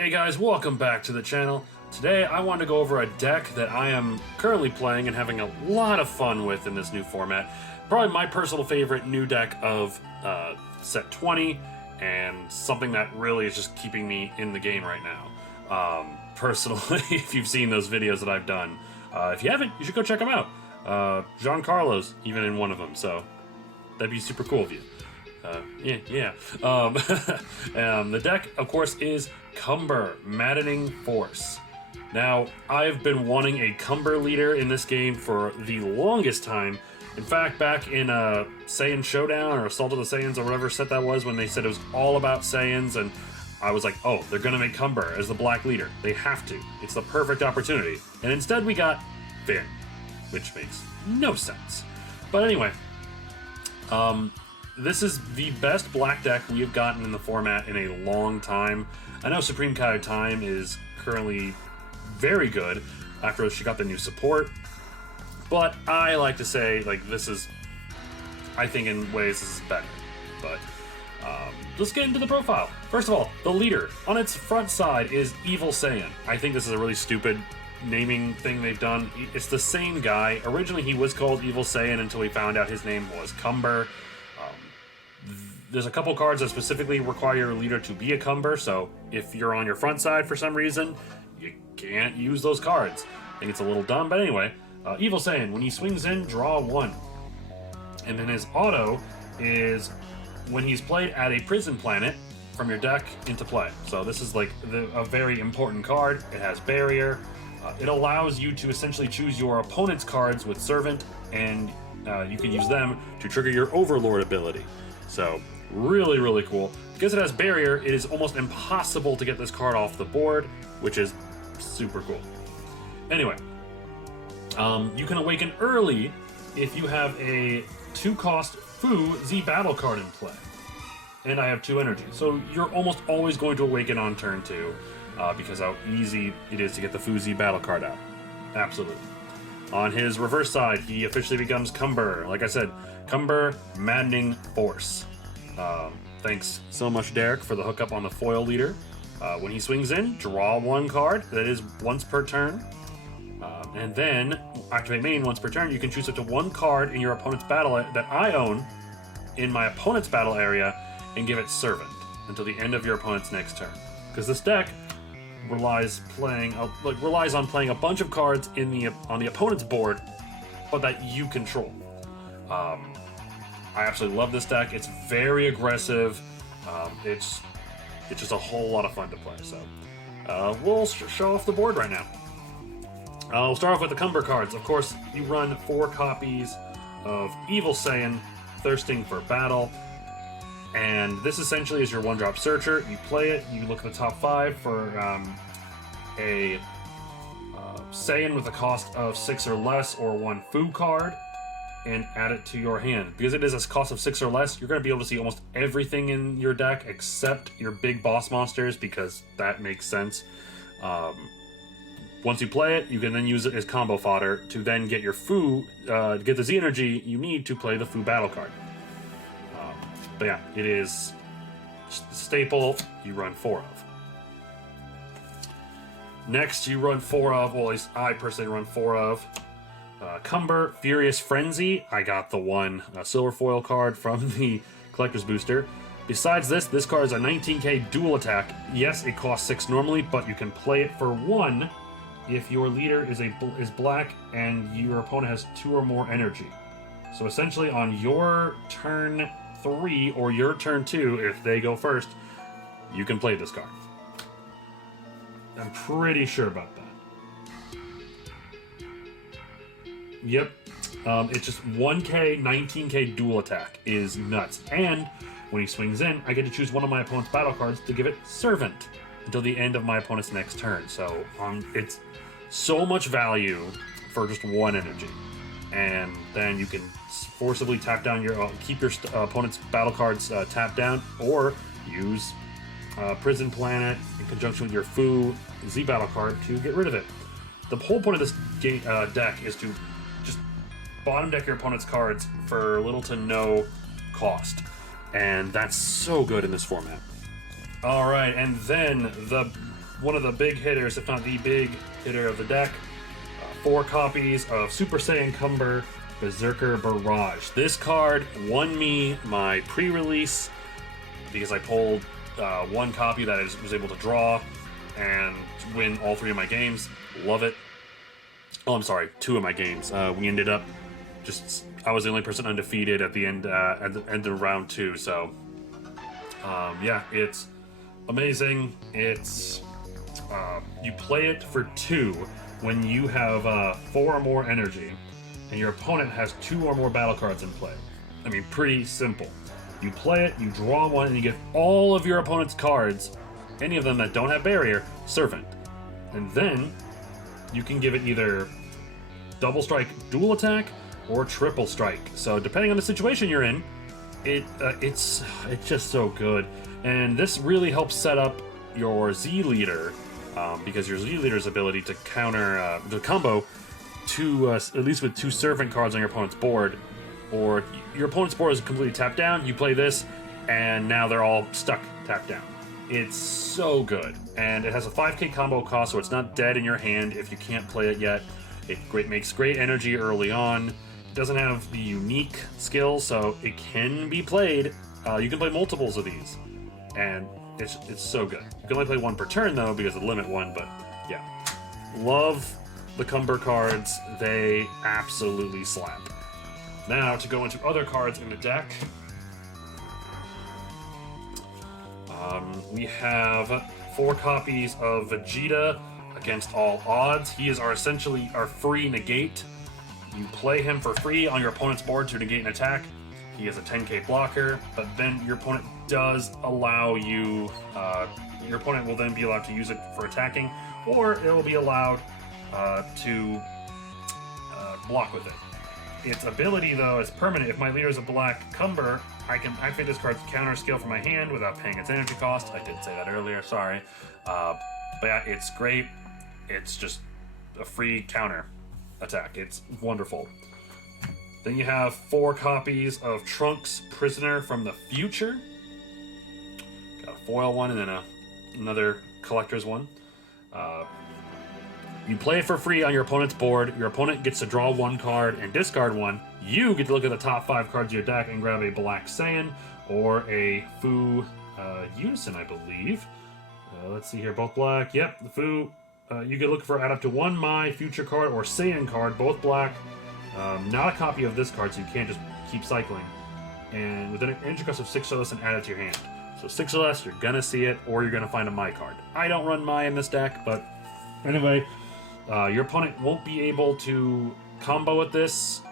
Hey guys, welcome back to the channel. Today I want to go over a deck that I am currently playing and having a lot of fun with in this new format. Probably my personal favorite new deck of set 20, and something that really is just keeping me in the game right now. Personally, if you've seen those videos that I've done. If you haven't, you should go check them out. Giancarlo's even in one of them, so that'd be super cool of you. The deck, of course, is Cumber, Maddening Force. Now, I've been wanting a Cumber leader in this game for the longest time. In fact, back in Saiyan Showdown or Assault of the Saiyans or whatever set that was, when they said it was all about Saiyans, and I was like, oh, they're gonna make Cumber as the black leader. They have to. It's the perfect opportunity. And instead we got Finn, which makes no sense. But anyway, this is the best black deck we have gotten in the format in a long time. I know Supreme Kai Time is currently very good after she got the new support, but I like to say, like, I think in ways this is better. But let's get into the profile. First of all, the leader. On its front side is Evil Saiyan. I think this is a really stupid naming thing they've done. It's the same guy. Originally he was called Evil Saiyan until we found out his name was Cumber. There's a couple cards that specifically require your leader to be a Cumber, so if you're on your front side for some reason, you can't use those cards. I think it's a little dumb, but anyway. Evil Saiyan, when he swings in, draw one. And then his auto is when he's played, add a prison planet from your deck into play. So this is like a very important card. It has barrier. It allows you to essentially choose your opponent's cards with Servant, and you can use them to trigger your Overlord ability. So really, really cool. Because it has barrier, it is almost impossible to get this card off the board, which is super cool. Anyway, you can awaken early if you have a 2-cost Fu Z battle card in play. And I have 2 energy. So you're almost always going to awaken on turn 2 because how easy it is to get the Fu Z battle card out. Absolutely. On his reverse side, he officially becomes Cumber. Like I said, Cumber, Maddening Force. Thanks so much, Derek, for the hookup on the foil leader. When he swings in, draw 1 card. That is once per turn. And then, activate main once per turn. You can choose up to 1 card in your opponent's battle that I own in my opponent's battle area and give it Servant until the end of your opponent's next turn. Because this deck relies on playing a bunch of cards on the opponent's board, but that you control. I absolutely love this deck. It's very aggressive. It's just a whole lot of fun to play. So we'll show off the board right now. We'll start off with the Cumber cards. Of course, you run 4 copies of Evil Saiyan, Thirsting for Battle. And this essentially is your 1-drop searcher. You play it, you look at the top 5 for a Saiyan with a cost of 6 or less, or 1 Fu card, and add it to your hand. Because it is a cost of 6 or less, you're going to be able to see almost everything in your deck except your big boss monsters, because that makes sense. Once you play it, you can then use it as combo fodder to then get your Fu, get the Z energy you need to play the Fu battle card. But yeah, it is staple you run 4 of. Next, you run 4 of, well, at least I personally run 4 of, Cumber, Furious Frenzy. I got the 1 silver foil card from the collector's booster. Besides this card is a 19k dual attack. Yes, it costs 6 normally, but you can play it for 1 if your leader is black and your opponent has 2 or more energy. So essentially on your turn 3 or your turn 2, if they go first, you can play this card. I'm pretty sure about that. Yep. It's just 1k, 19k dual attack is nuts. And when he swings in, I get to choose one of my opponent's battle cards to give it Servant until the end of my opponent's next turn. So it's so much value for just 1 energy. And then you can forcibly tap down keep your opponent's battle cards tapped down, or use Prison Planet in conjunction with your Fu Z battle card to get rid of it. The whole point of this deck is to just bottom deck your opponent's cards for little to no cost, and that's so good in this format. All right, and then the one of the big hitters, if not the big hitter of the deck. 4 copies of Super Saiyan Cumber Berserker Barrage. This card won me my pre-release because I pulled 1 copy that I was able to draw and win all 3 of my games. Love it. Oh, I'm sorry, 2 of my games. We ended up I was the only person undefeated at the end of round 2. So yeah, it's amazing. It's you play it for 2 when you have 4 or more energy, and your opponent has 2 or more battle cards in play. I mean, pretty simple. You play it, you draw 1, and you give all of your opponent's cards, any of them that don't have barrier, Servant. And then you can give it either double strike, dual attack, or triple strike. So depending on the situation you're in, it's just so good. And this really helps set up your Z leader, because your Z leader's ability to counter the combo to at least with 2 servant cards on your opponent's board, or your opponent's board is completely tapped down. You play this, and now they're all stuck tapped down. It's so good, and it has a 5k combo cost, so it's not dead in your hand if you can't play it yet. It makes great energy early on. It doesn't have the unique skill, so it can be played. You can play multiples of these, and it's so good. You can only play 1 per turn though, because of limit 1. But yeah, love the Cumber cards. They absolutely slap. Now to go into other cards in the deck. We have 4 copies of Vegeta Against All Odds. He is essentially our free negate. You play him for free on your opponent's board to negate an attack. He has a 10k blocker, but then your opponent does allow you, your opponent will then be allowed to use it for attacking, or it will be allowed to block with it. Its ability, though, is permanent. If my leader is a black Cumber, I can activate this card's counter skill from my hand without paying its energy cost. I did say that earlier, sorry. But yeah, it's great. It's just a free counter attack. It's wonderful. Then you have 4 copies of Trunks Prisoner from the Future. Got a foil one and then another collector's one. You play it for free on your opponent's board. Your opponent gets to draw 1 card and discard 1. You get to look at the top 5 cards of your deck and grab a Black Saiyan or a Fu Unison, I believe. Let's see here, both black. Yep, the Fu. You can look for add up to 1 My Future card or Saiyan card, both black. Not a copy of this card, so you can't just keep cycling. And with an energy cost of 6 or less, and add it to your hand. So 6 or less, you're gonna see it, or you're gonna find a My card. I don't run My in this deck, but anyway. Your opponent won't be able to combo with this.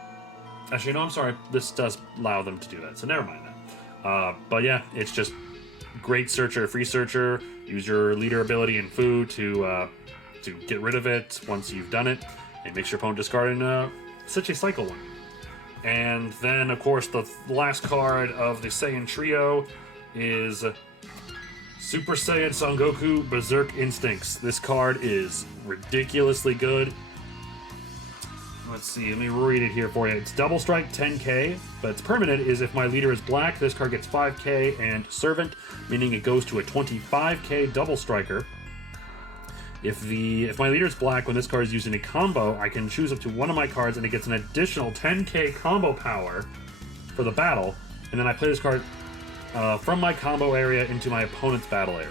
Actually, no, I'm sorry. This does allow them to do that, so never mind that. But yeah, it's just great searcher, free searcher. Use your leader ability and Fu to get rid of it once you've done it, and makes your opponent discard in such a cycle one. And then, of course, the last card of the Saiyan trio is Super Saiyan Son Goku Berserk Instincts. This card is ridiculously good. Let's see, let me read it here for you. It's double strike 10k, but its permanent is if my leader is black, this card gets 5k and Servant, meaning it goes to a 25k double striker. If my leader is black, when this card is used in a combo, I can choose up to 1 of my cards and it gets an additional 10k combo power for the battle, and then I play this card from my combo area into my opponent's battle area.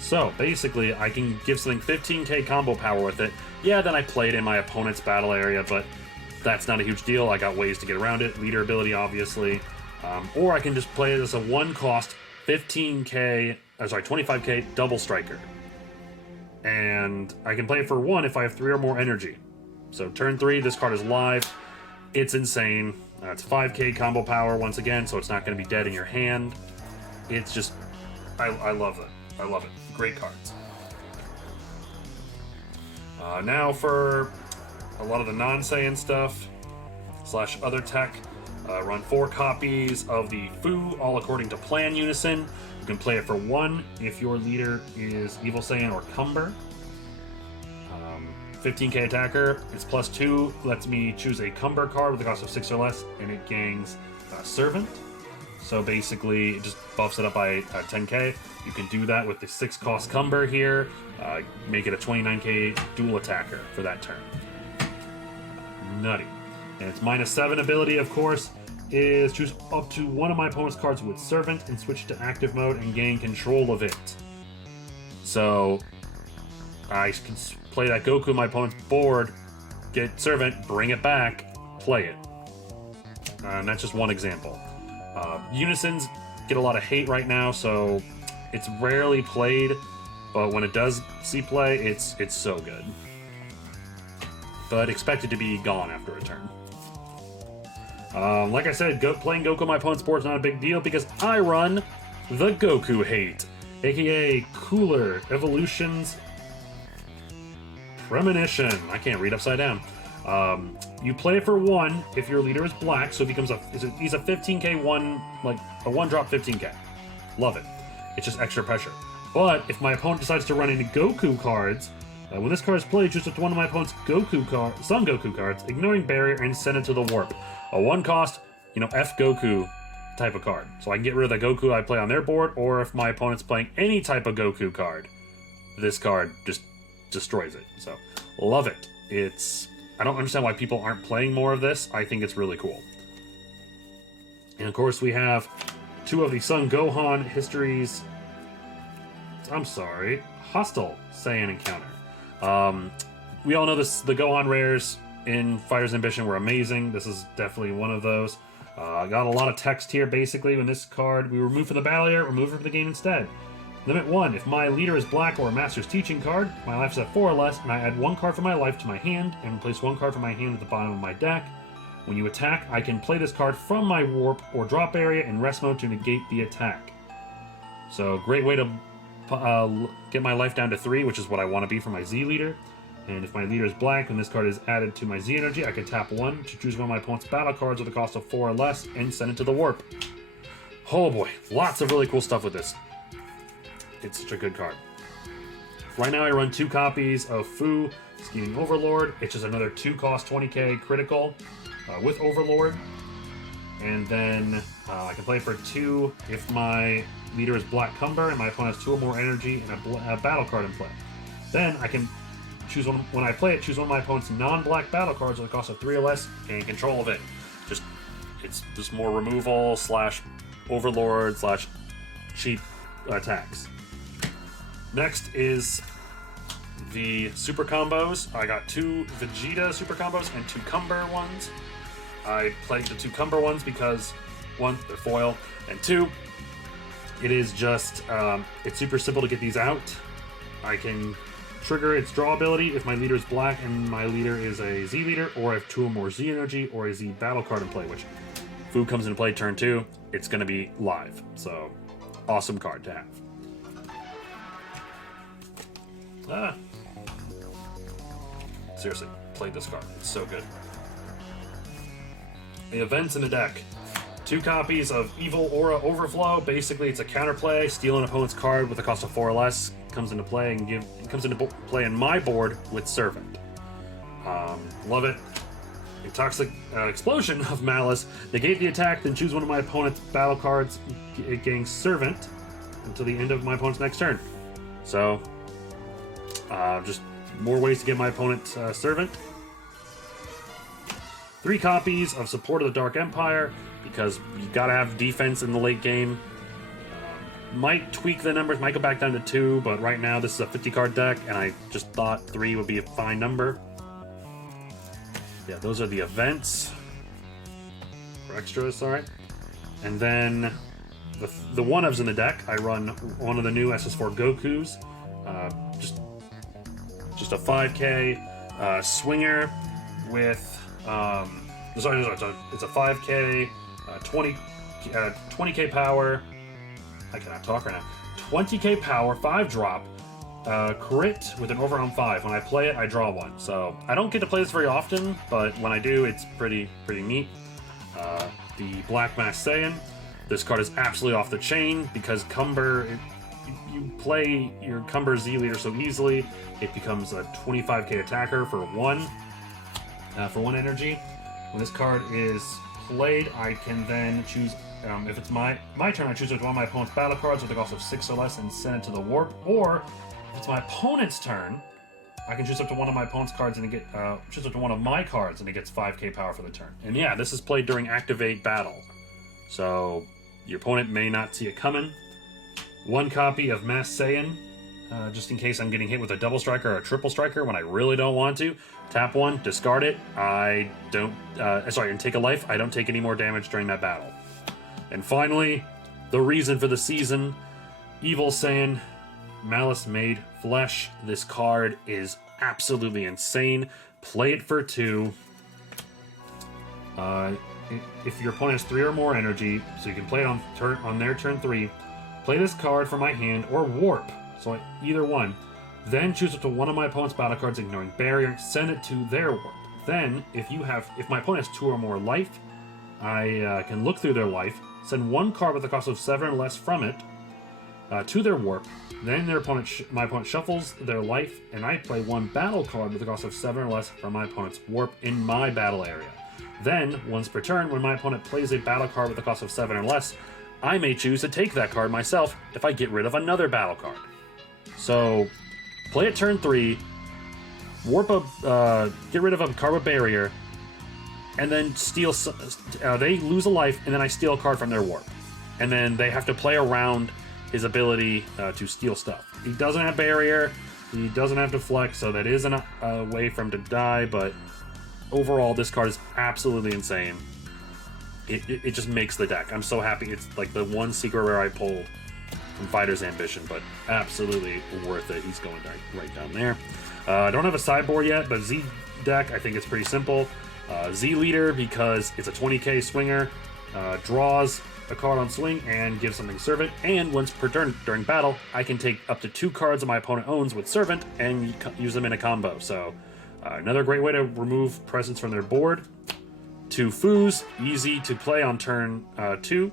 So basically, I can give something 15k combo power with it. Yeah, then I play it in my opponent's battle area, but that's not a huge deal. I got ways to get around it. Leader ability, obviously. Or I can just play it as a 1-cost 25k double striker. And I can play it for 1 if I have 3 or more energy. So turn 3, this card is live. It's insane. It's 5k combo power once again, so it's not going to be dead in your hand. It's just, I love it. I love it. Great cards. Now for a lot of the non-Saiyan stuff / other tech. Run 4 copies of the Fu, all according to plan unison. You can play it for 1 if your leader is Evil Saiyan or Cumber. 15k attacker. It's +2. Lets me choose a Cumber card with a cost of 6 or less, and it gangs Servant. So basically, it just buffs it up by 10k. You can do that with the 6-cost Cumber here. Make it a 29k dual attacker for that turn. Nutty. And its -7 ability, of course, is choose up to one of my opponent's cards with Servant and switch to active mode and gain control of it. So I can play that Goku on my opponent's board, get Servant, bring it back, play it. And that's just one example. Unisons get a lot of hate right now, so it's rarely played, but when it does see play, it's so good. But expect it to be gone after a turn. Like I said, playing Goku on my opponent's board is not a big deal because I run the Goku Hate, aka Cooler Evolutions Premonition. I can't read upside down. You play it for 1 if your leader is black, so it becomes he's a 15k like a 1-drop 15k. Love it. It's just extra pressure. But if my opponent decides to run any Goku cards, when this card is played, choose one of my opponent's some Goku cards, ignoring barrier, and send it to the warp. A 1-cost, F Goku type of card. So I can get rid of the Goku I play on their board, or if my opponent's playing any type of Goku card, this card just destroys it. So, love it. I don't understand why people aren't playing more of this. I think it's really cool. And of course, we have 2 of the Son Gohan histories. Hostile Saiyan encounter. We all know this. The Gohan rares in Fighter's Ambition were amazing. This is definitely one of those. Got a lot of text here. Basically, when this card we remove from the battle area, remove it from the game instead. Limit 1. If my leader is black or a Master's Teaching card, my life is at 4 or less, and I add 1 card from my life to my hand, and place 1 card from my hand at the bottom of my deck. When you attack, I can play this card from my warp or drop area in rest mode to negate the attack. So, great way to get my life down to 3, which is what I want to be for my Z leader. And if my leader is black and this card is added to my Z energy, I can tap 1 to choose one of my opponent's battle cards with a cost of 4 or less and send it to the warp. Oh boy, lots of really cool stuff with this. It's such a good card. Right now I run 2 copies of Fu, Scheming Overlord. It's just another 2-cost 20k critical with Overlord. And then I can play for 2 if my leader is Black Cumber and my opponent has 2 or more energy and a battle card in play. Then I can choose one, when I play it, choose one of my opponent's non-black battle cards with a cost of 3 or less and control of it. It's just more removal / Overlord / cheap attacks. Next is the super combos. I got 2 Vegeta super combos and 2 Cumber ones. I played the 2 Cumber ones because 1, they're foil, and 2, it is just, it's super simple to get these out. I can trigger its draw ability if my leader is black and my leader is a Z leader, or I have 2 or more Z energy or a Z battle card in play, which Fu comes into play turn 2, it's going to be live. So, awesome card to have. Seriously, play this card. It's so good. The events in the deck. 2 copies of Evil Aura Overflow. Basically, it's a counterplay. Steal an opponent's card with a cost of 4 or less. Comes into play in my board with Servant. Love it. A toxic explosion of Malice. Negate the attack, then choose one of my opponent's battle cards. It gains Servant until the end of my opponent's next turn. So, just more ways to get my opponent Servant. 3 copies of Support of the Dark Empire, because you gotta have defense in the late game. Might tweak the numbers, might go back down to 2, but right now this is a 50-card deck, and I just thought 3 would be a fine number. Yeah, those are the events. For extras, sorry. And then the 1-ofs in the deck, I run one of the new SS4 Gokus. Just a 5k swinger with it's a 5k 20k power. I cannot talk right now. 20k power, 5-drop, crit with an overwhelm 5. When I play it, I draw 1. So I don't get to play this very often, but when I do, it's pretty neat. The Black Mask Saiyan. This card is absolutely off the chain because Cumber. You play your Cumber Z leader so easily, it becomes a 25k attacker for 1 energy. When this card is played, I can then choose, if it's my turn, I choose one of my opponent's battle cards with a cost of 6 or less and send it to the warp. Or, if it's my opponent's turn, I can choose up to one of my opponent's cards and choose up to one of my cards and it gets 5k power for the turn. And yeah, this is played during Activate Battle. So, your opponent may not see it coming. One copy of Mass Saiyan, just in case I'm getting hit with a double striker or a triple striker when I really don't want to. Tap one, discard it. I don't, and take a life. I don't take any more damage during that battle. And finally, the reason for the season, Evil Saiyan, Malice Made Flesh. This card is absolutely insane. Play it for 2. If your opponent has 3 or more energy, so you can play it on their turn 3, play this card from my hand or warp, so either one. Then choose up to one of my opponent's battle cards, ignoring barrier, send it to their warp. Then, if my opponent has 2 or more life, I can look through their life, send one card with a cost of 7 or less from it to their warp. Then my opponent shuffles their life, and I play one battle card with a cost of 7 or less from my opponent's warp in my battle area. Then, once per turn, when my opponent plays a battle card with a cost of 7 or less, I may choose to take that card myself if I get rid of another battle card. So, play it turn 3, get rid of a card with barrier, and then steal. They lose a life, and then I steal a card from their warp. And then they have to play around his ability to steal stuff. He doesn't have barrier, he doesn't have deflect, so that is a way for him to die, but overall, this card is absolutely insane. It just makes the deck. I'm so happy. It's like the one secret rare I pulled from Fighter's Ambition, but absolutely worth it. He's going right down there. I don't have a sideboard yet, but Z deck, I think it's pretty simple. Z Leader, because it's a 20k swinger, draws a card on swing and gives something Servant, and once per turn during battle, I can take up to 2 cards that my opponent owns with Servant and use them in a combo. So, another great way to remove presence from their board. 2 Foos, easy to play on turn 2.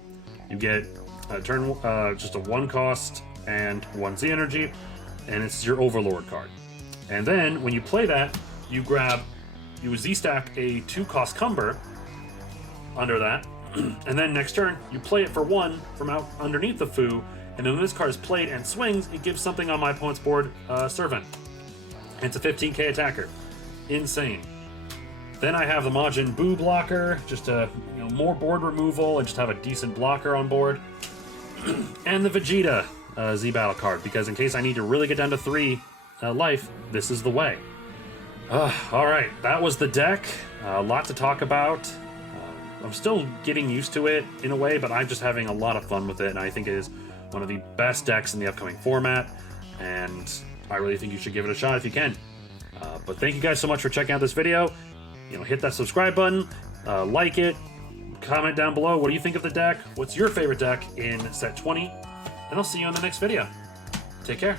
You get just a 1 cost and 1 Z energy, and it's your Overlord card. And then when you play that, you Z stack a 2 cost Cumber under that, and then next turn you play it for 1 from out underneath the Foo, and then when this card is played and swings, it gives something on my opponent's board Servant. And it's a 15k attacker. Insane. Then I have the Majin Buu blocker, just more board removal and just have a decent blocker on board. And the Vegeta Z battle card, because in case I need to really get down to 3 life, this is the way. Alright, that was the deck. A lot to talk about. I'm still getting used to it in a way, but I'm just having a lot of fun with it, and I think it is one of the best decks in the upcoming format, and I really think you should give it a shot if you can. But thank you guys so much for checking out this video. Hit that subscribe button, like it, comment down below. What do you think of the deck? What's your favorite deck in set 20? And I'll see you in the next video. Take care.